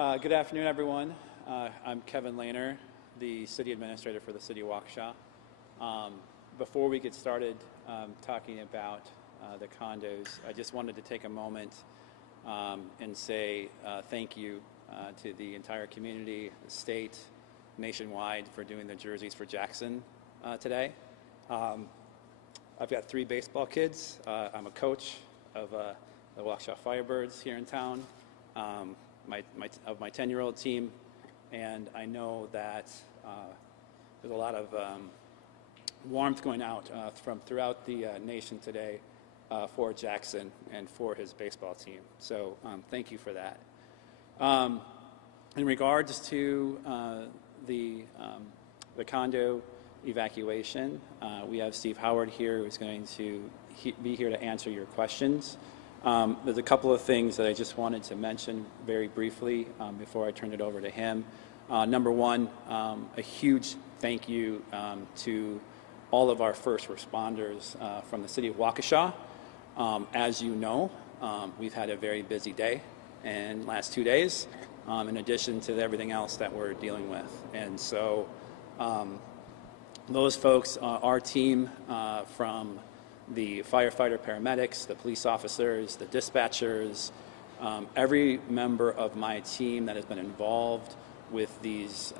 Good afternoon, everyone. I'm Kevin Lehner, the City Administrator for the City of Waukesha. Before we get started talking about the condos, I just wanted to take a moment and say thank you to the entire community, the state, nationwide for doing the jerseys for Jackson today. I've got 3 baseball kids. I'm a coach of the Waukesha Fire Dept here in town. Of my 10-year-old team, and I know that there's a lot of warmth going out from throughout the nation today for Jackson and for his baseball team. So thank you for that. In regards to the condo evacuation, we have Steve Howard here who's going to be here to answer your questions. There's a couple of things that I just wanted to mention very briefly before I turn it over to him. Number one, a huge thank you to all of our first responders from the City of Waukesha. As you know, we've had a very busy day and last 2 days, in addition to everything else that we're dealing with. And so those folks, our team from the firefighter, paramedics, the police officers, the dispatchers, every member of my team that has been involved with these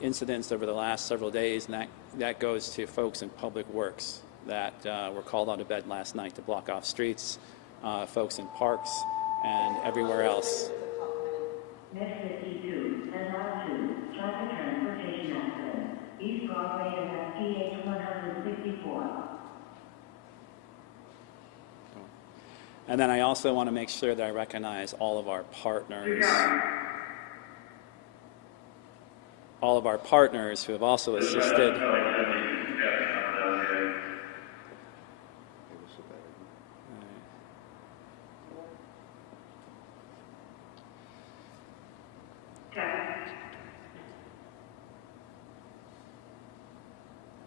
incidents over the last several days, and that goes to folks in public works that were called out of bed last night to block off streets, folks in parks, and everywhere else. Next 52, Sentinel 2, traffic transportation accident, East Broadway and PH 164. And then I also want to make sure that I recognize all of our partners who have also assisted.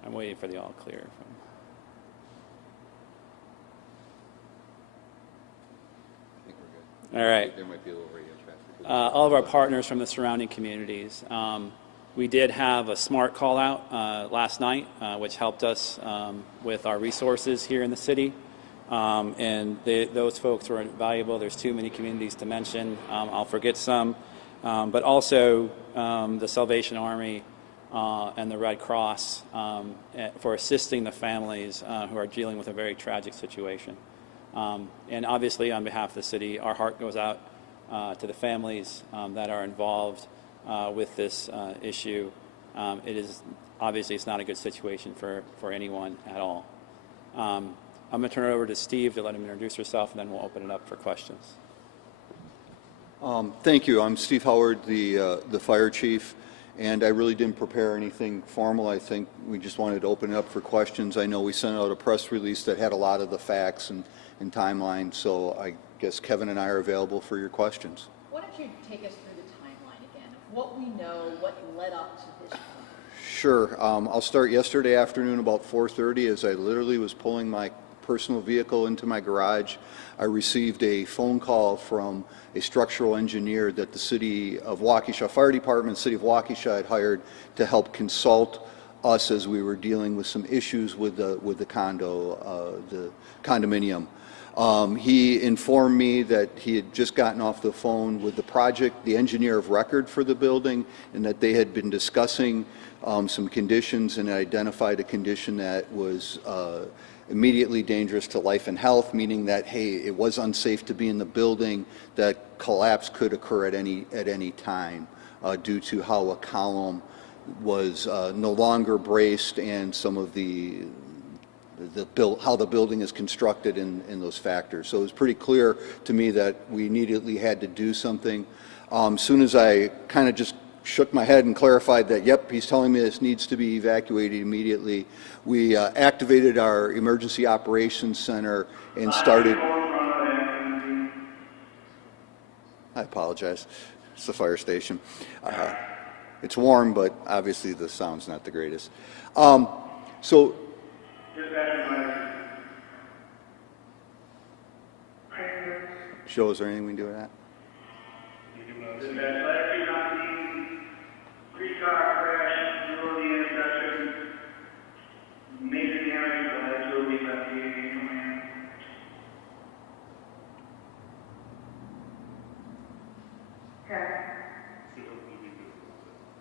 I'm waiting for the all clear from. All right. There might be a little radio traffic. All of our partners from the surrounding communities. We did have a SMART call out last night, which helped us with our resources here in the city. And those folks were invaluable. There's too many communities to mention. I'll forget some. But also the Salvation Army and the Red Cross for assisting the families who are dealing with a very tragic situation. And obviously, on behalf of the city, our heart goes out to the families that are involved with this issue. It's not a good situation for anyone at all. I'm going to turn it over to Steve to let him introduce herself, and then we'll open it up for questions. Thank you. I'm Steve Howard, the fire chief, and I really didn't prepare anything formal. I think we just wanted to open it up for questions. I know we sent out a press release that had a lot of the facts and timeline, so I guess Kevin and I are available for your questions. Why don't you take us through the timeline again, what we know, what led up to this point? Sure. I'll start yesterday afternoon about 4:30 as I literally was pulling my personal vehicle into my garage. I received a phone call from a structural engineer that the City of Waukesha Fire Department, City of Waukesha had hired to help consult us as we were dealing with some issues with the condominium. He informed me that he had just gotten off the phone with the engineer of record for the building, and that they had been discussing some conditions and identified a condition that was immediately dangerous to life and health, meaning that, hey, it was unsafe to be in the building, that collapse could occur at any time due to how a column was no longer braced and some of how the building is constructed in those factors. So it was pretty clear to me that we immediately had to do something. As soon as I kind of just shook my head and clarified that, yep, he's telling me this needs to be evacuated immediately, we activated our emergency operations center and started. I apologize. It's the fire station. It's warm, but obviously the sound's not the greatest. Joe, is there anything we can do with that? car crash in the middle of the intersection. Major damage, but that's where we got the command.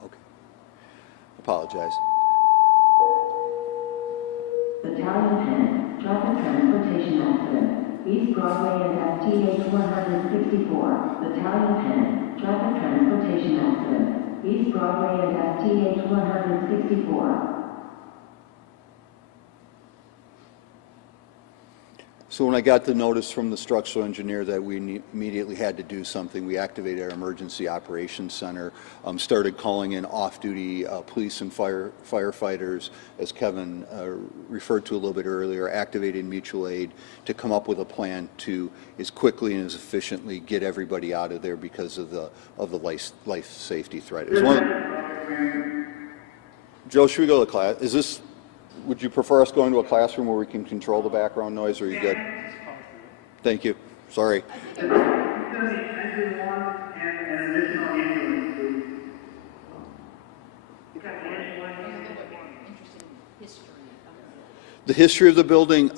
Okay. Apologize. Battalion 10, traffic transportation accident, East Broadway and FTH 164. Battalion 10, traffic transportation accident, East Broadway and FTH 164. So when I got the notice from the structural engineer that we immediately had to do something, we activated our emergency operations center, started calling in off-duty police and firefighters, as Kevin referred to a little bit earlier, activated mutual aid to come up with a plan to, as quickly and as efficiently, get everybody out of there because of the life safety threat. Joe, should we go to class? Would you prefer us going to a classroom where we can control the background noise, or are you good? Thank you. Sorry. It's going to be engine one and an additional ambulance, please. You got the engine one? I'm interested in history. The history of the building,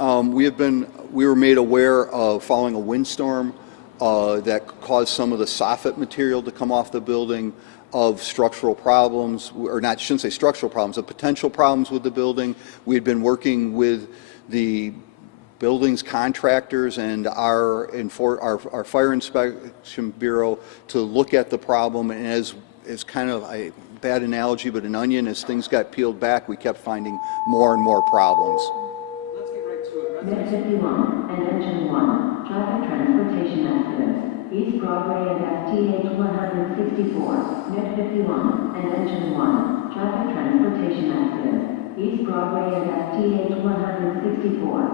we were made aware of following a windstorm that caused some of the soffit material to come off the building, of structural problems, or not, I shouldn't say structural problems, of potential problems with the building. We had been working with the buildings contractors and our fire inspection bureau to look at the problem, and as kind of a bad analogy, but an onion, as things got peeled back, we kept finding more and more problems. Let's get right to it. Net 51 and engine 1, traffic transportation accident, East Broadway and FTH 164. Net 51 and engine 1, traffic transportation accident, East Broadway and FTH 164.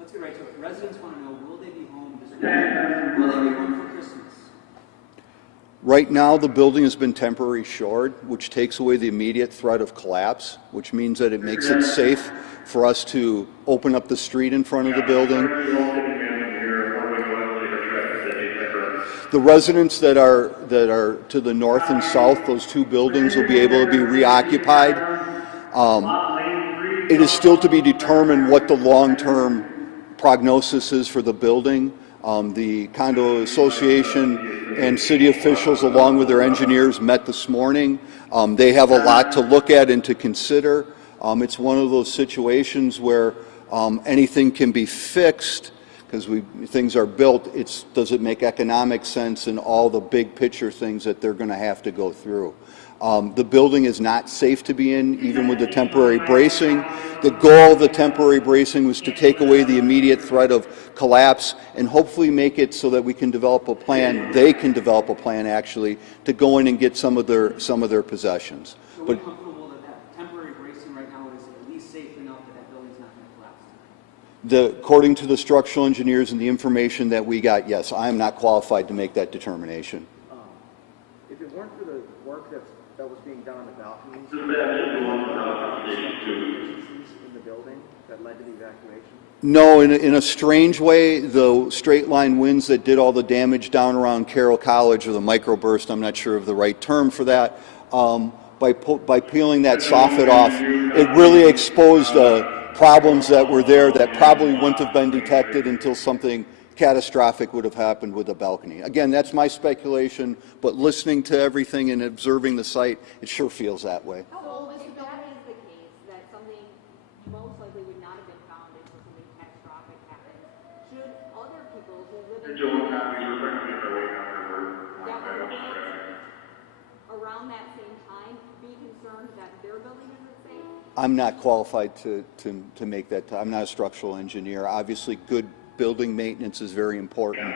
Let's get right to it. Residents want to know, will they be home this weekend? Will they be home for Christmas? Right now, the building has been temporarily shored, which takes away the immediate threat of collapse, which means that it makes it safe for us to open up the street in front of the building. The residents that are to the north and south, those two buildings will be able to be reoccupied. It is still to be determined what the long-term prognosis is for the building. The condo association and city officials, along with their engineers, met this morning. They have a lot to look at and to consider. It's one of those situations where anything can be fixed, because things are built. Does it make economic sense, and all the big picture things that they're going to have to go through. The building is not safe to be in, even with the temporary bracing. The goal of the temporary bracing was to take away the immediate threat of collapse and hopefully make it so that we can develop a plan, they can develop a plan actually, to go in and get some of their possessions. So we're comfortable that temporary bracing right now is at least safe enough that building's not going to collapse? According to the structural engineers and the information that we got, yes, I am not qualified to make that determination. If it weren't for the work that was being done on the balconies, in the building that led to the evacuation? No, in a strange way, the straight line winds that did all the damage down around Carroll College, or the microburst, I'm not sure of the right term for that, by peeling that soffit off, it really exposed problems that were there that probably wouldn't have been detected until something catastrophic would have happened with the balcony. Again, that's my speculation, but listening to everything and observing the site, it sure feels that way. So if that is the case, that something most likely would not have been found until something catastrophic happens, should other people who live in around that same time be concerned that their building isn't safe? I'm not qualified to make that. I'm not a structural engineer. Obviously, good building maintenance is very important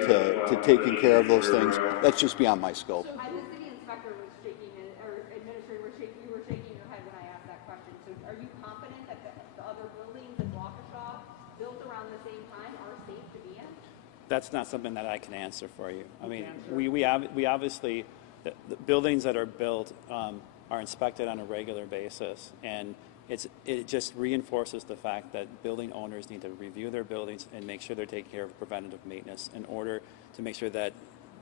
to taking care of those things. That's just beyond my scope. So the city inspector was shaking, or administrator was shaking, you were shaking your head when I asked that question. So are you confident that the other buildings in Waukesha built around the same time are safe to be in? That's not something that I can answer for you. I mean, we obviously, the buildings that are built are inspected on a regular basis, and it just reinforces the fact that building owners need to review their buildings and make sure they're taking care of preventative maintenance in order to make sure that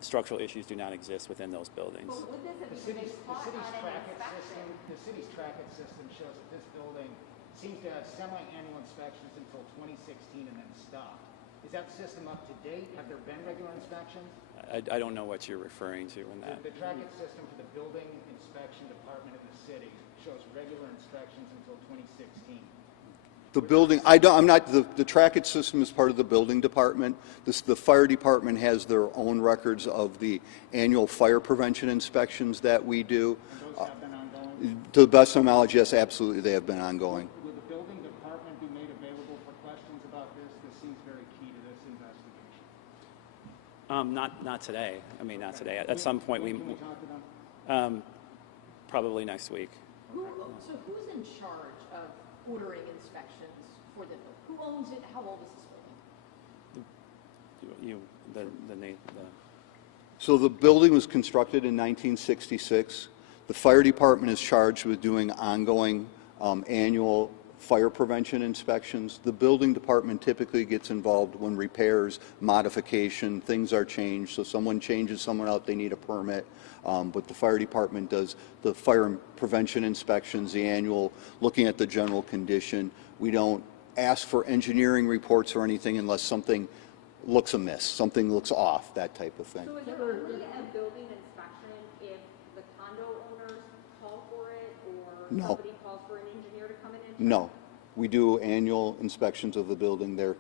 structural issues do not exist within those buildings. But would this have The even city's, been caught on an trackage inspection? system, the city's trackage system shows that this building seems to have semi-annual inspections until 2016 and then stopped. Is that system up to date? Have there been regular inspections? I don't know what you're referring to in that. The trackage system for the building inspection department of the city shows regular inspections until 2016. The building, I'm not, the trackage system is part of the building department. The fire department has their own records of the annual fire prevention inspections that we do. And those have been ongoing? To the best of my knowledge, yes, absolutely, they have been ongoing. Will the building department be made available for questions about this? This seems very key to this investigation. Not today. I mean, not today. At some point, When can we talk to them? probably next week. So who's in charge of ordering inspections for the, who owns it? How old is this building? So the building was constructed in 1966. The fire department is charged with doing ongoing annual fire prevention inspections. The building department typically gets involved when repairs, modification, things are changed. So someone changes someone out, they need a permit. But the fire department does the fire prevention inspections, the annual, looking at the general condition. We don't ask for engineering reports or anything unless something looks amiss, something looks off, that type of thing. So is there only a building inspection if the condo owners call for it, or No. somebody calls for an engineer to come in and check? No, we do annual inspections of the building. They're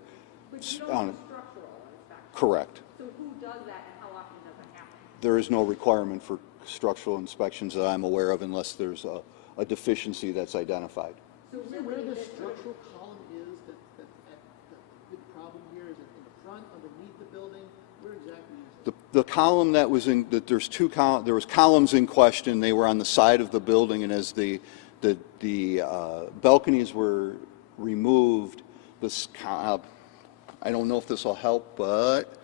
But you don't on do it. structural inspection. Correct. So who does that and how often does it happen? There is no requirement for structural inspections that I'm aware of unless there's a deficiency that's identified. So Is it really, where the this- structural column is that the big problem here? Is it in the front, underneath the building? Where exactly is it? The column that was in, that there's there was columns in question. They were on the side of the building, and as the balconies were removed, I don't know if this will help, but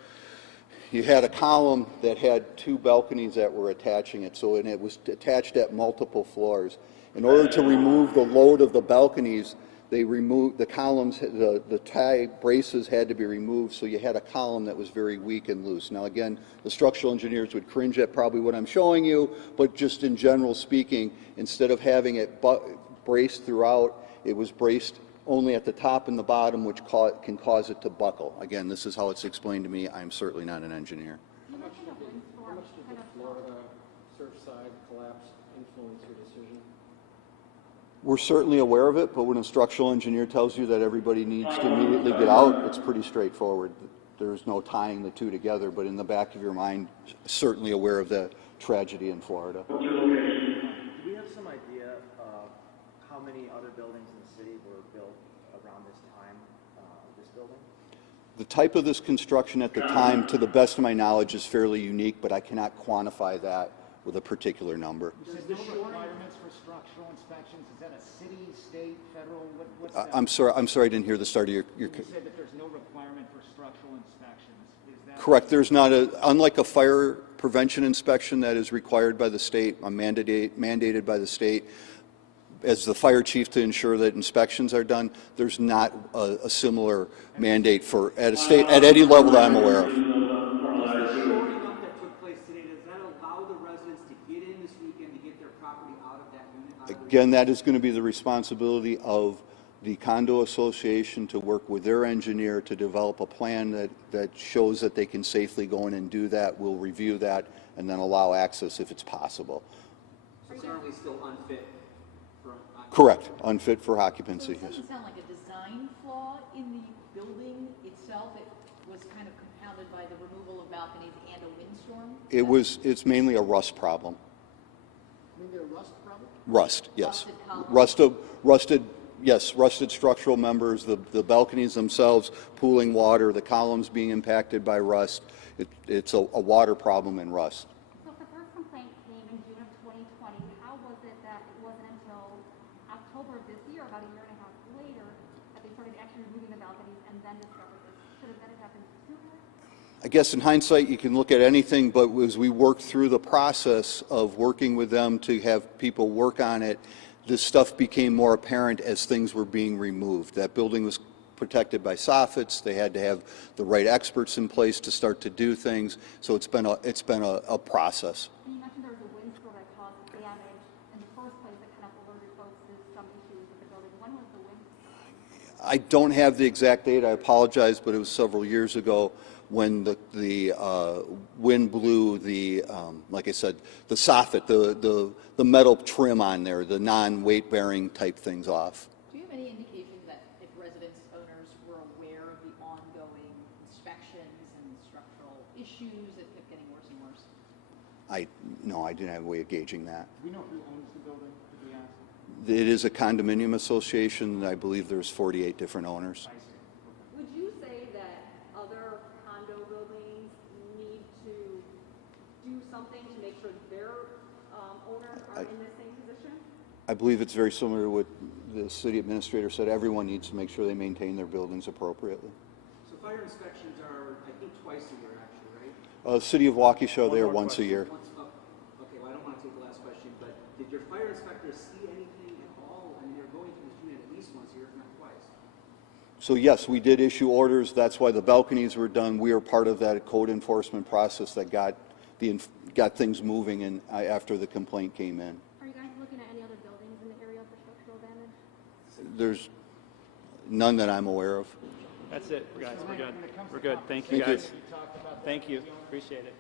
you had a column that had two balconies that were attaching it, and it was attached at multiple floors. In order to remove the load of the balconies, they removed the columns, the tie braces had to be removed, so you had a column that was very weak and loose. Now again, the structural engineers would cringe at probably what I'm showing you, but just in general speaking, instead of having it braced throughout, it was braced only at the top and the bottom, which can cause it to buckle. Again, this is how it's explained to me. I'm certainly not an engineer. How much did the Florida Surfside collapse influence your decision? We're certainly aware of it, but when a structural engineer tells you that everybody needs to immediately get out, it's pretty straightforward. There's no tying the two together, but in the back of your mind, certainly aware of the tragedy in Florida. Do we have some idea of how many other buildings in the city were built around this time of this building? The type of this construction at the time, to the best of my knowledge, is fairly unique, but I cannot quantify that with a particular number. There's no requirements for structural inspections. Is that a city, state, federal? What's that? I'm sorry, I didn't hear the start of your You said that there's no requirement for structural inspections. Is that correct. There's not unlike a fire prevention inspection that is required by the state, mandated by the state, as the fire chief to ensure that inspections are done. There's not a similar mandate at any level that I'm aware of. The shoring up that took place today, does that allow the residents to get in this weekend to get their property out of that unit? Again, that is going to be the responsibility of the condo association to work with their engineer to develop a plan that shows that they can safely go in and do that. We'll review that and then allow access if it's possible. So currently still unfit for occupancy? Correct. Unfit for So occupancy, it yes. doesn't sound like a design flaw in the building itself. It was kind of compounded by the removal of balconies and a windstorm? It's mainly a rust problem. Maybe a rust problem? Rust, yes. Rusted columns? Rusted structural members, the balconies themselves pooling water, the columns being impacted by rust. It's a water problem and rust. So if the first complaint came in June of 2020, how was it that it wasn't until October of this year, about a year and a half later, that they started actually removing the balconies and then discovered this? Should have that happened sooner? I guess in hindsight, you can look at anything, but as we worked through the process of working with them to have people work on it, this stuff became more apparent as things were being removed. That building was protected by soffits. They had to have the right experts in place to start to do things. So it's been a process. And you mentioned there was a windstorm that caused damage in the first place that kind of alerted folks to some issues with the building. When was the windstorm? I don't have the exact date. I apologize, but it was several years ago when the wind blew the, like I said, the soffit, the metal trim on there, the non-weight bearing type things off. Do you have any indication that if residents, owners were aware of the ongoing inspections and structural issues that kept getting worse and worse? No, I didn't have a way of gauging that. Do we know who owns the building, did we ask? It is a condominium association. I believe there's 48 different owners. Would you say that other condo buildings need to do something to make sure their owners are in the same position? I believe it's very similar to what the city administrator said. Everyone needs to make sure they maintain their buildings appropriately. So fire inspections are, I think, twice a year, actually, right? City of Waukesha, they are once a year. Okay, well, I don't want to take the last question, but did your fire inspectors see anything at all? I mean, they're going to this unit at least once a year, if not twice. So yes, we did issue orders. That's why the balconies were done. We are part of that code enforcement process that got things moving and after the complaint came in. Are you guys looking at any other buildings in the area for structural damage? There's none that I'm aware of. That's it, guys. We're good. We're good. Thank you, guys. Thank you. Appreciate it.